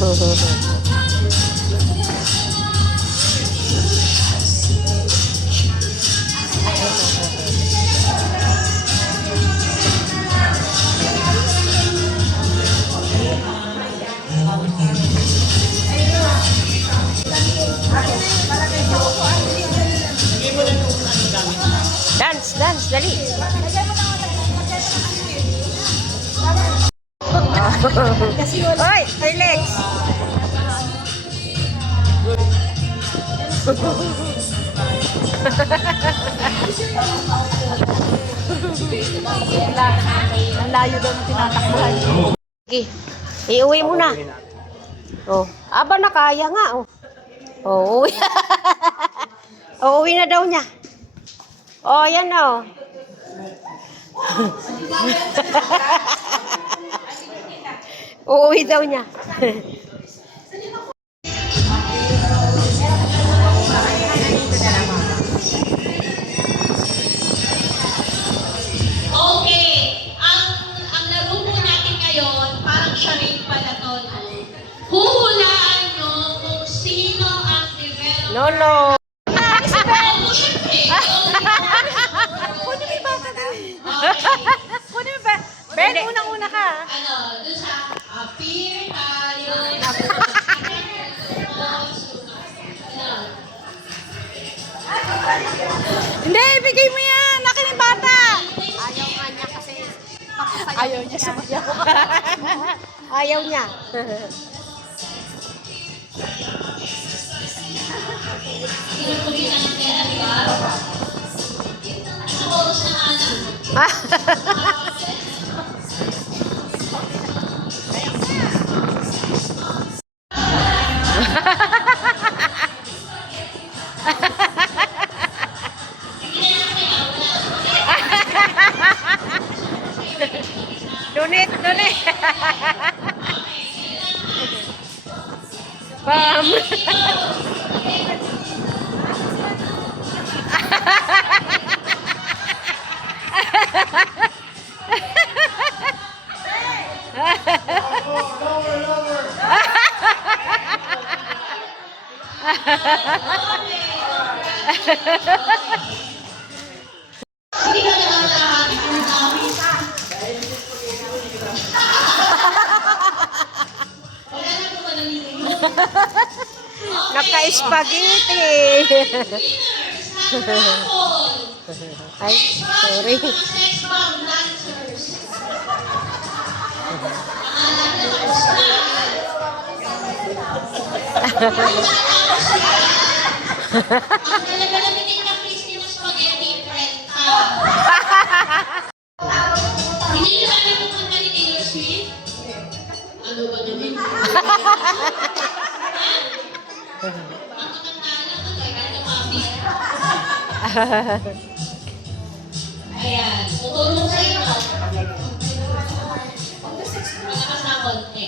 Dance, dance, dali. Hoy, relax. Ang layo daw ng tinatakbuhan. Sige, iuwi mo na. Oh, aba na kaya nga. Oh, oh uwi. Oh, uwi na daw niya. Oh, yan na oh. Uuwi daw niya. Okay, ang laro po natin ngayon, parang charade pala to. Huhulaan nyo kung sino ang developer. No, no. Oo, syempre. Kunin mo yung bata na. Okay. Kunin mo ba? Ben, unang-una ka. Ano, dun sa appear tayo. Hindi, ibigay mo yan. Akin yung bata. Ayaw nga niya kasi. Ayaw niya sumayaw. Ayaw niya. Donate, donate. Pam. Hindi ka nakakahan. Ang dami. Wala na po ba nalilino? Naka-spaghetti. Ay, sorry. Sex bomb dancers. Ang talaga namitin ng Christy ng spaghetti prenta. Hindi nyo alam kung kanta ni Taylor Swift? Ano ba naman? Ang kakanta lang ito, kaya ito mami. Ayan, tutulong sa inyo. Malakas na konti.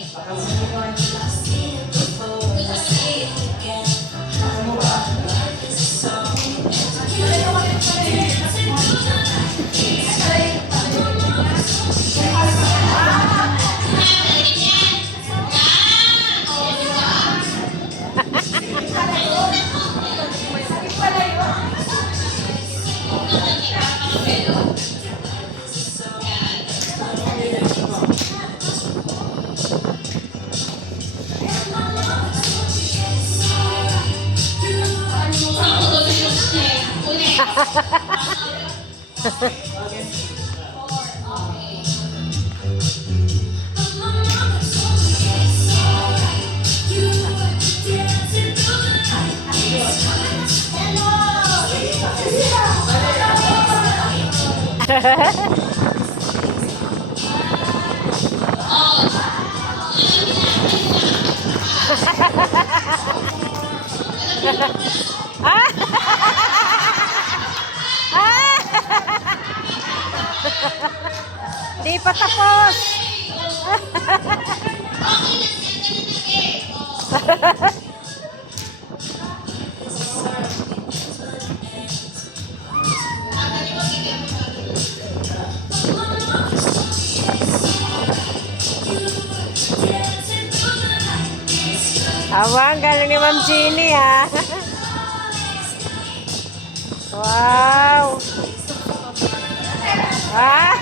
Di pa tapos. Aba, ang galing ni Ma'am Jeannie, ha? Wow! Ah!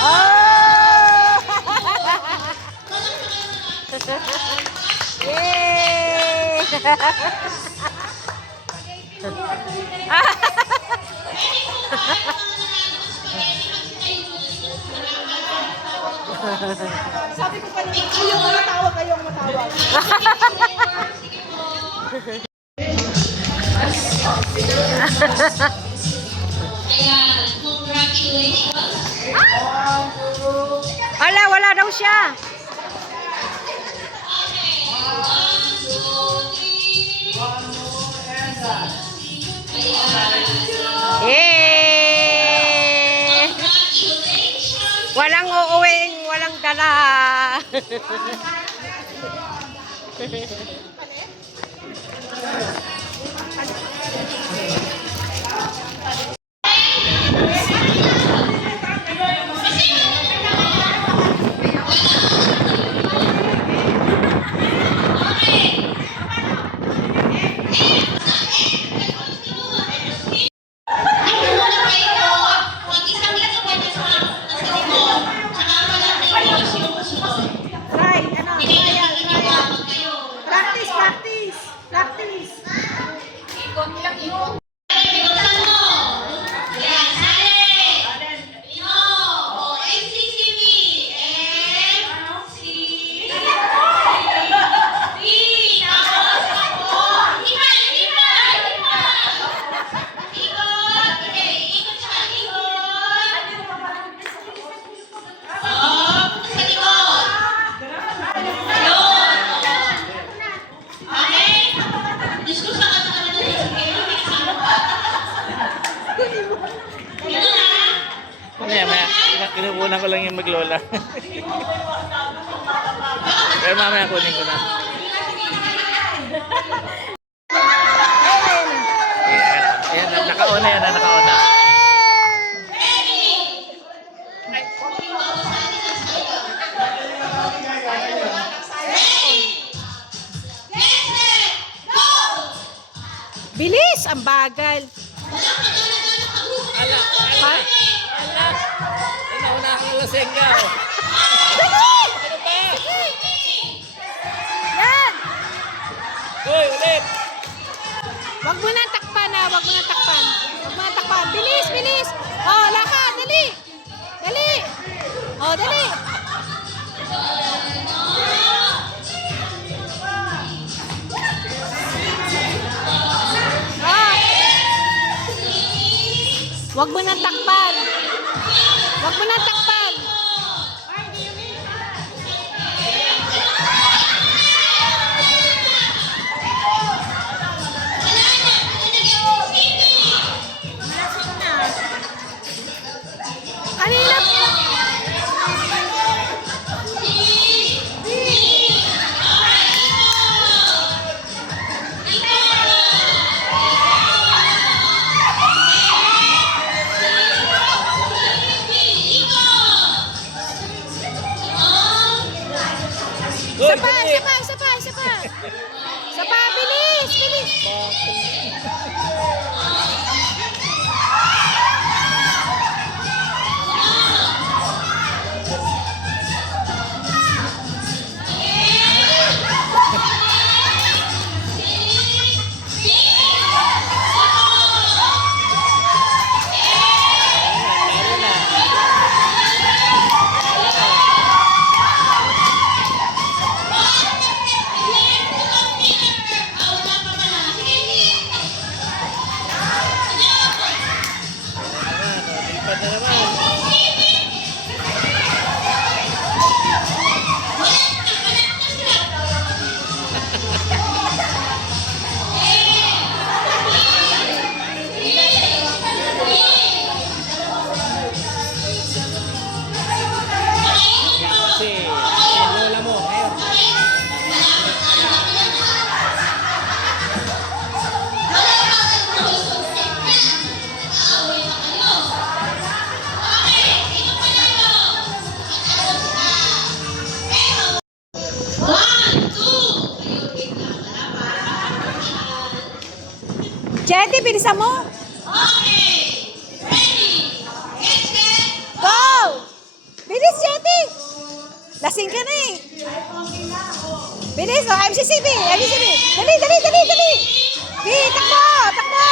Oh! Yay! Sabi ko kanina, ayong matawag. Ayan, congratulations. Wala daw siya. Eh! Congratulations. Walang uuwing, walang dala. Ano muna kayo? Mag-isang ito ka na sa likod. Tsaka pala tayo yung susunod. Try, ano? Pinagkakagawa kayo. Practice, practice. Practice. Bigyan mo. Yan, sali. Lino. O, MCCB. MCCB. Tapos ako. Ikot. Okay, ikot siya. Ikot. Sa likod. Yun. Okay? Diyos ko, saan ka naman dito? Yun na. Maya. Kinukunan ko lang yung maglola. Pero mamaya kunin ko na. Ayan, nakauna yan, nakauna. Bilis! Ang bagal. Nauna ang lasengga. Yan! Hoy, ulit! Wag mo na takpan, ha? Wag mo na takpan. Wag mo na takpan. Bilis, bilis! Oh, lakad! Dali! Dali! Oh, dali! Ah! Wag mo na takpan! Wag mo na takpan! Kanina Hoy, Isa pa, dali! isa pa, isa pa, isa pa. Isa pa, bilis, bilis. bilisan mo. Okay. Ready. Get set. Go! Bilis, Jetty! Lasing ka na eh. Bilis, oh, MCCB, MCCB. Dali, dali, dali, dali. B, takbo, takbo.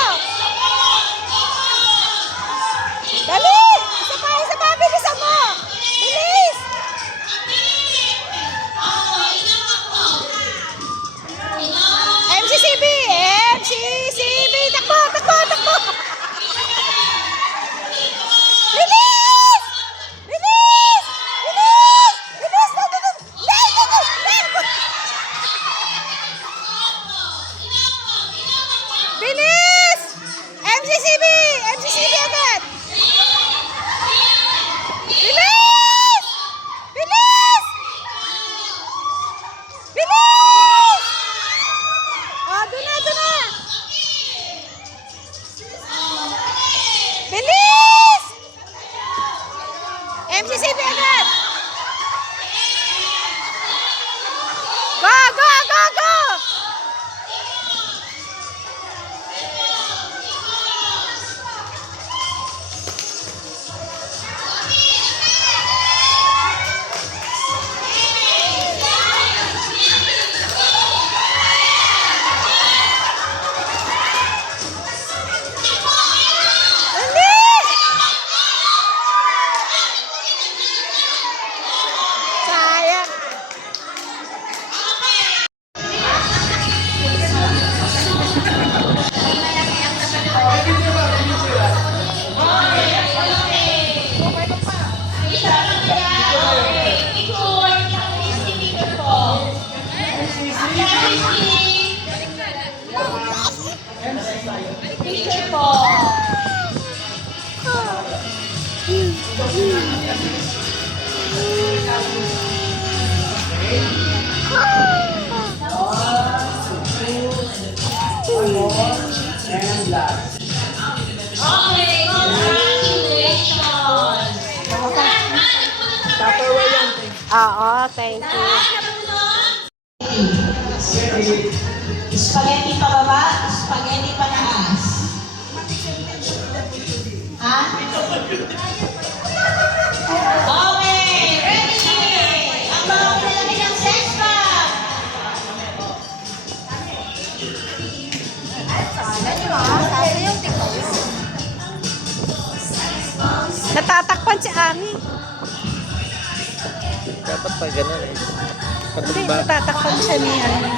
Dali! Isa pa, bilisan mo. Bilis! MCCB, MCCB, takbo, takbo, takbo. Bilis! Bilis! Bilis! Bilis! Bilis! MCCB! MCCB agad! Bilis! Bilis! Bilis! Oh, doon na, doon na! Bilis! MCCB agad! Go, go, go, go! Dali! Sayang. Picture po. Okay, congratulations. Oo, thank you. Spaghetti pababa, spaghetti pataas. Ha? Okay, ready! Ang mga pinalaki ng sex bomb. Natatakpan si Ami. Dapat pa ganun eh. Hindi, Patumba. natatakpan siya ni Ami.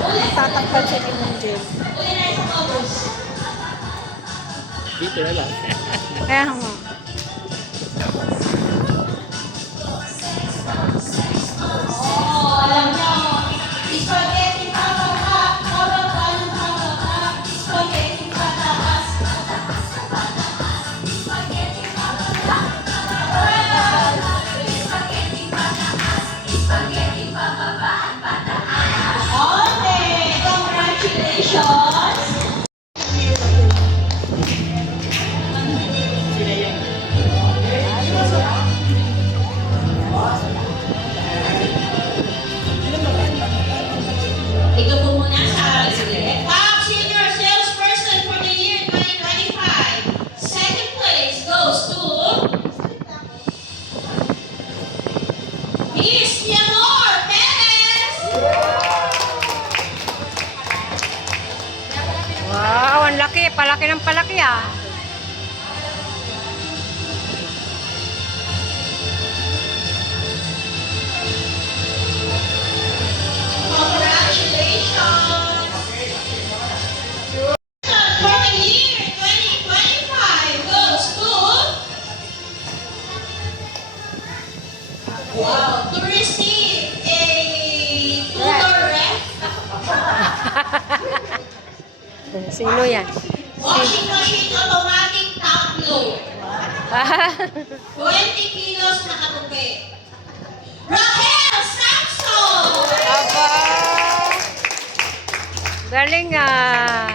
Natatakpan siya ni Munjil. Uli na sa focus. Dito na lang. Kaya mo. Oh, alam niyo, spaghetti pababa, pababa ng pababa, spaghetti pataas. Okay, congratulations. Ito po muna sa top senior salesperson for the year 2025. Second place goes to Miss Leonor Perez. Wow, ang laki. Palaki ng palaki ah. Congratulations. For the year 2025 goes to to receive a two-door ref, Sino yan? washing machine automatic top load. 20 kilos na katupi. Raquel Samson! Aba! Galing ah.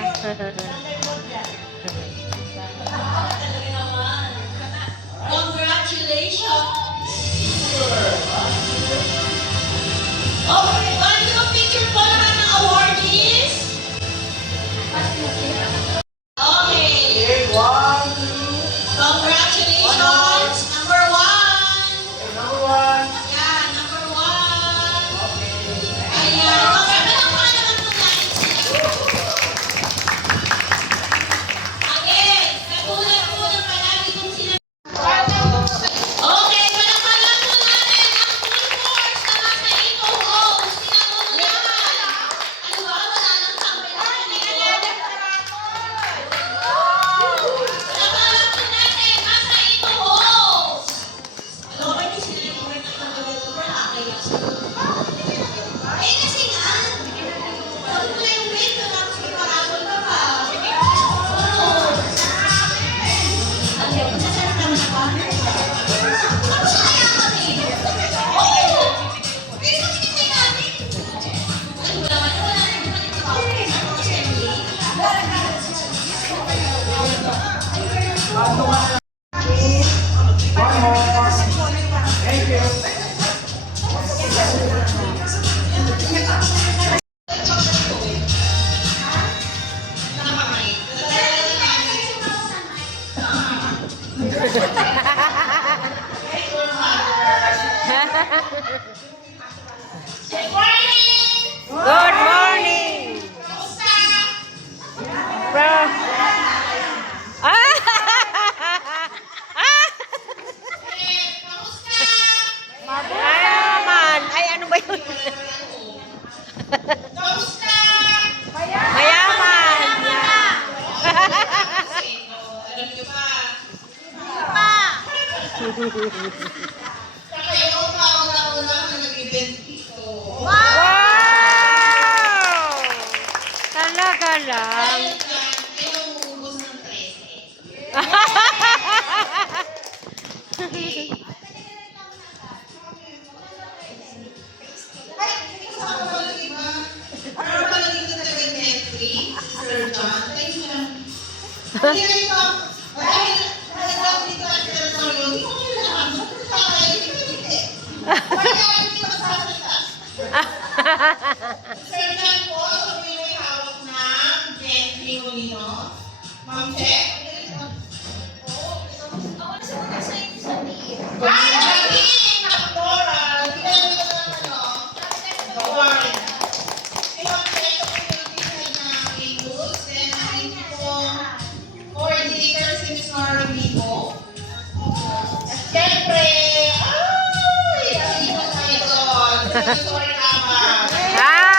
Congratulations! Okay, ano yung picture po naman ng awardees? Eh, kasi nga, huwag mo na yung window tapos may parabol ka pa. Oo. Ang hirap, masasarap naman ako. Tapos kaya kami. Oo. Pero kung tinitay natin. Ano ba naman? Wala na yung Good morning! Bro. Ah! Ay, naman. Ay, ano ba yun? Mayaman. Wow! Talaga lang. Sir John po, so may hawak ng Gently Molino. Ma'am Check. Ay, Jackie! Nakapora! Hindi na nito ng ano. Gawin. Si Ma'am Check, so pinag-decide na Venus. Then, hindi po coordinator si Ms. Nora Vivo. At syempre, ay! Ang ito tayo doon. Sorry naman. Ah!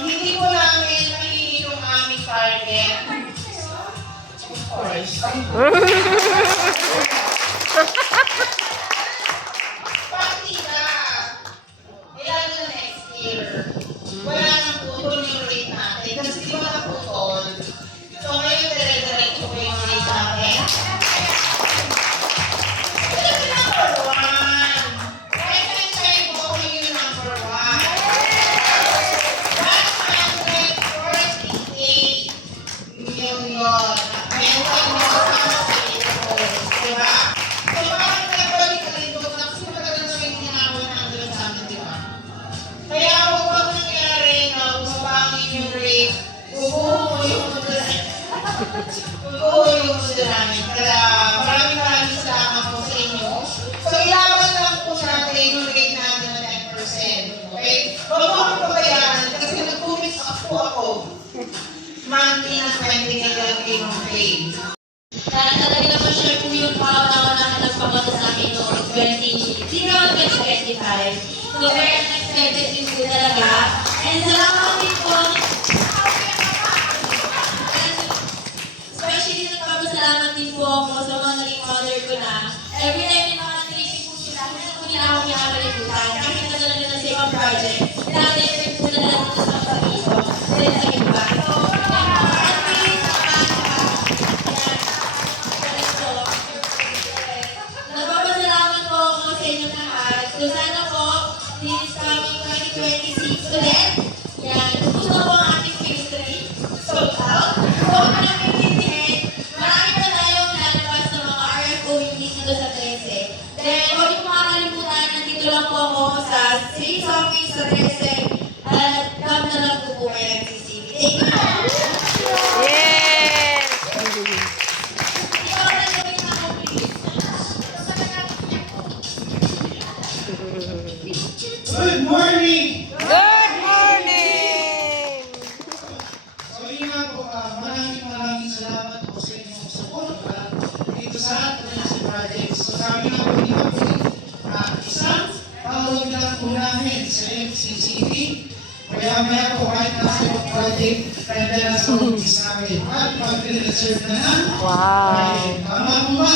Hindi po namin nahihili yung aming target. Of course. Partida. Kailan na next year? Wala nang putol yung rate natin. Kasi di ba naputol? So ngayon, dire-diretso ko yung rate natin. Ito yung number one. Right hand side po ako yung number one. 148 million. Mental mo sa sales. Diba? So parang nagbalik ka rin doon. Kasi matagal na may ginagawa na ang doon sa amin, diba? Kaya huwag nangyari na bumabangin yung rate. Ubuho yung namin. Kaya maraming salamat po sa inyo. So ilaban lang po natin yung rate natin na 10%. Okay? Huwag mo akong pabayaran kasi nag-commit ako. Monthly na 20 nilagay ng rate. Talaga naman sure po yung pangalawa namin nagpapata sa akin noong 2025. So very unexpected din po talaga. And salamat din po. Especially nagpapasalamat din po ako sa mga naging mother ko na every time may mga naisip po sila, hindi po nila ako kinakalimutan. Kahit nadala nila sa ibang project, dati po nila dito sa pag-ibig. Then sa iba. So, po ako sa City Office sa Tresem at kami na lang po kayo nagsisili. Thank you. Yes! Ikaw na gawin ako, please. Good morning! Good morning! So yun nga po, maraming salamat po sa inyong suporta dito sa ating project. So sabi nga po dito po, isang tawag lang po namin sa MCCT. Kaya maya po kahit nasa yung project, kaya na sa office namin. At pag-reserve na ng Wow! project. Tama po ba?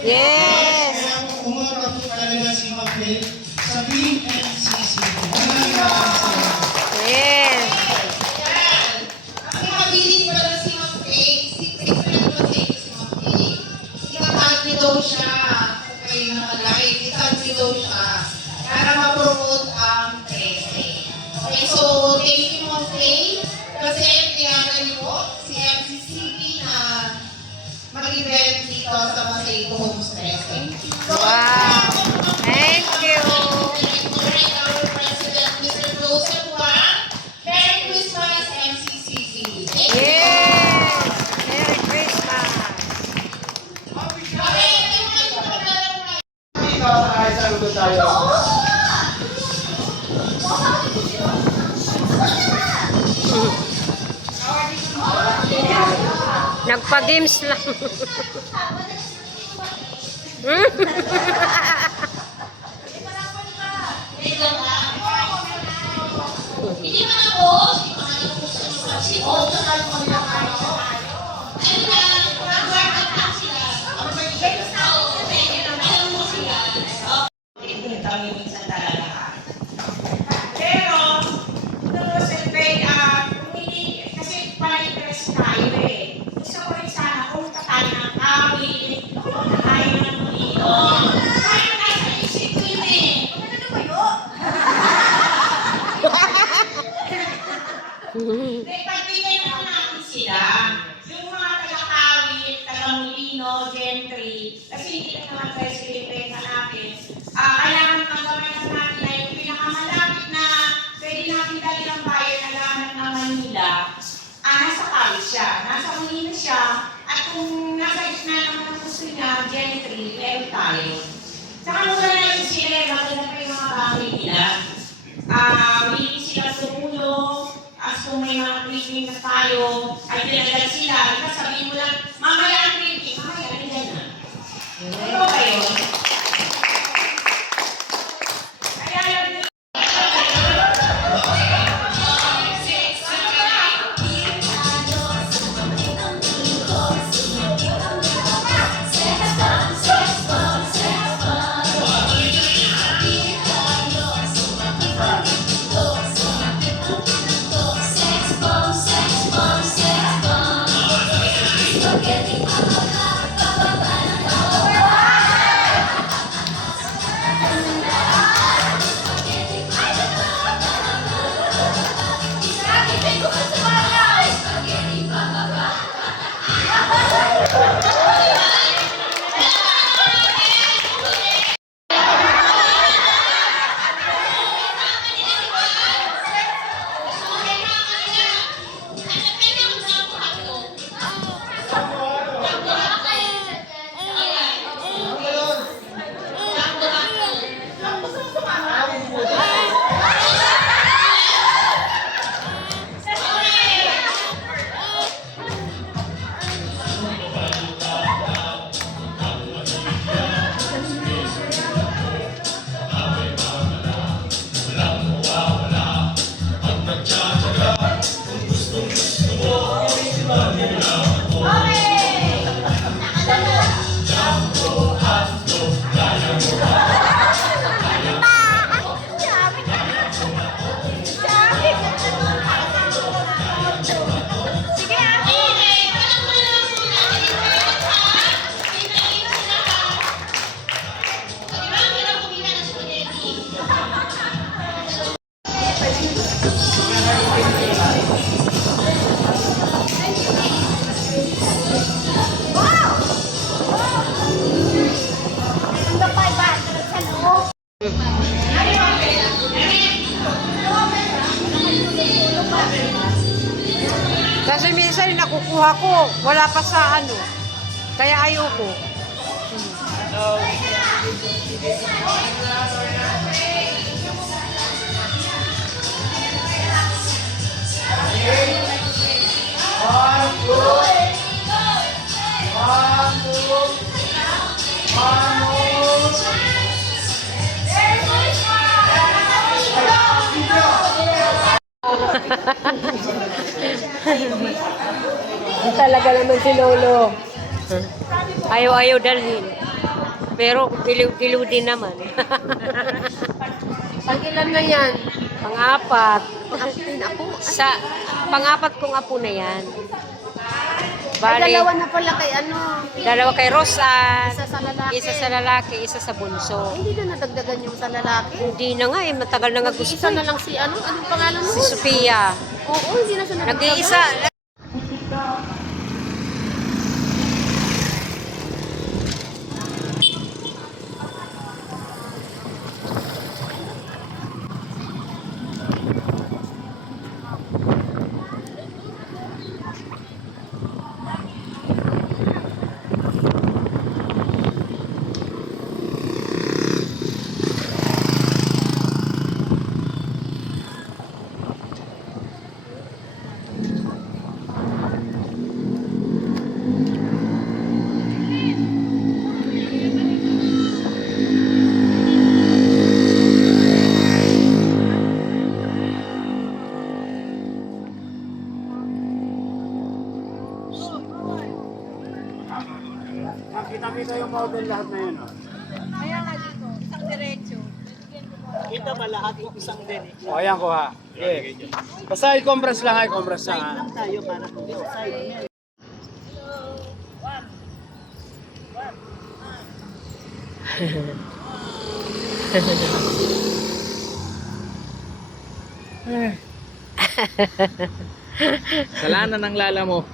Yes! Kaya po umarap po talaga si Mabel sa PMCCT. Maraming salamat. Yes! Ang nakabilis pa lang si Ma'am Faye, si President Mateo si Ma'am Faye. Itatag niyo daw siya kung kayo nakalive. Itag niyo daw siya para ma-promote ang 13. Okay, so thank you Ma'am Faye kasi tiyana niyo si MCCB na mag-event dito sa Mateo Homes 13. So, Wow! Thank you! Our President, Mr. Joseph Wang. Merry Christmas, MCCB. Thank you. Yes! Merry Christmas! Okay, yung mga ito Dito sa saludo tayo. Nagpa-games lang. Hindi man ako, hindi man ako sa sino, sa kalmon na tayo. Ayun na, nag-work out sila. Alam mo sila. kami minsan talaga. Pero, siyempre, kung hindi, kasi pala interest tayo eh. Gusto ko rin sana kung tayo ng kawin, kung tayo ng mulino. Tayo nasa isip ko yun eh. Ano kayo? Pagbigay naman natin sila. Yung mga taga-kawit, taga-mulino, gentry, kasi hindi na naman tayo silipin natin. Kailangan magkamay natin na yung pinakamalapit na pwede natin dali ng bayan na lahat ng Manila. Nasa kawit siya, nasa mulino siya, at kung nasa gitna naman ang gusto niya, gentry, meron tayo. Saka muna natin sila, maganda pa yung mga bahay nila. Willing sila tumulong, as kung may mga tweeting na tayo, ay pinagdala sila, sabihin mo lang, mamaya ang tweeting, mamaya, nandiyan na. Ano ba yun? Kaya yan, nakukuha ko. Wala pa sa ano. Kaya ayoko. Talaga naman si Lolo. Ayaw-ayaw dalhin. Pero giliw-giliw din naman. Pag-ilan na yan? Pang-apat. Pag-apatin ako. Sa pang-apat kong apo na yan. Ay, Bali, dalawa na pala kay ano. dalawa kay Rosan. Isa sa lalaki. Isa sa lalaki, isa sa bunso. Hindi na nadagdagan yung sa lalaki. Hindi na nga eh, matagal na nga gusto. Isa na lang si ano? Anong pangalan mo? Si Sophia. Oo, hindi na siya nadagdagan. Nag-iisa. Kita-kita yung model lahat na yun. Kaya nga dito, isang diretso. Kita ba lahat yung isang din? O, ayan ko ha. Okay. Basta i-compress lang ha, i-compress lang ha. Tayo para side. Salanan ng lala mo.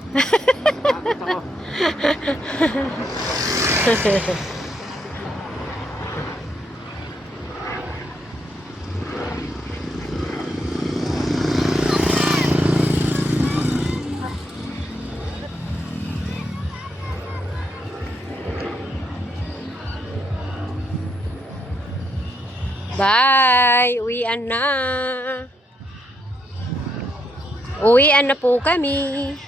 Bye! Uwian na. Uwian na po kami.